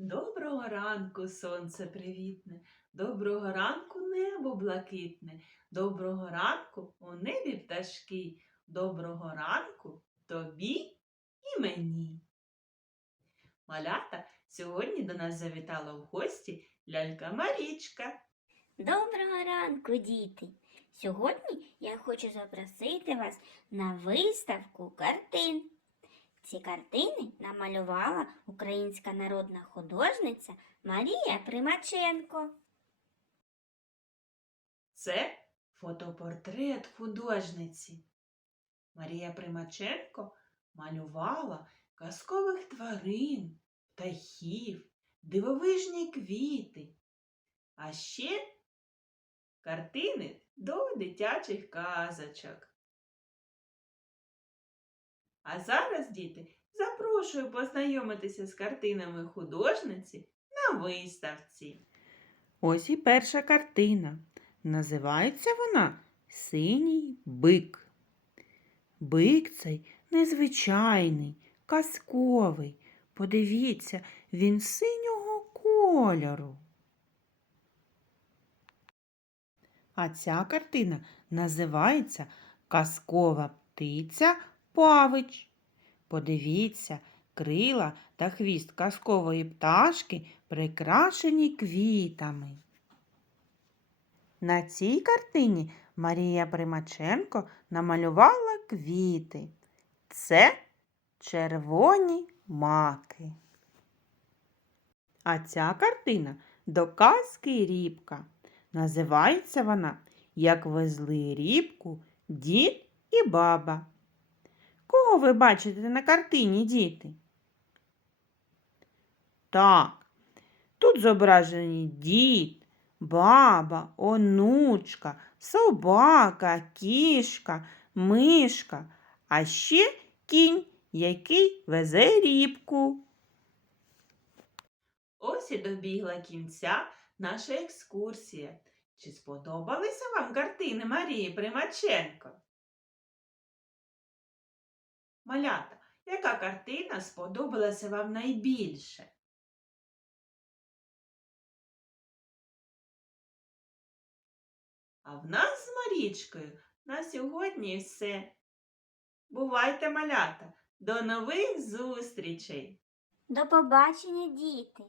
Доброго ранку, сонце привітне, доброго ранку небо блакитне, доброго ранку у небі пташки, доброго ранку тобі і мені. Малята, сьогодні до нас завітала в гості лялька Марічка. Доброго ранку, діти! Сьогодні я хочу запросити вас на виставку картин. Ці картини намалювала українська народна художниця Марія Примаченко. Це фотопортрет художниці. Марія Примаченко малювала казкових тварин, птахів, дивовижні квіти, а ще картини до дитячих казочок. А зараз, діти, запрошую познайомитися з картинами художниці на виставці. Ось і перша картина. Називається вона Синій бик. Бик цей незвичайний, казковий. Подивіться, він синього кольору. А ця картина називається Казкова птиця Павич. Подивіться, крила та хвіст казкової пташки прикрашені квітами. На цій картині Марія Примаченко намалювала квіти. Це червоні маки. А ця картина до казки рібка. Називається вона Як везли рібку дід і баба. Кого ви бачите на картині, діти? Так, тут зображені дід, баба, онучка, собака, кішка, мишка, а ще кінь, який везе рібку. Ось і добігла кінця наша екскурсія. Чи сподобалися вам картини Марії Примаченко? Малята, яка картина сподобалася вам найбільше? А в нас з Марічкою на сьогодні все. Бувайте, малята! До нових зустрічей! До побачення, діти!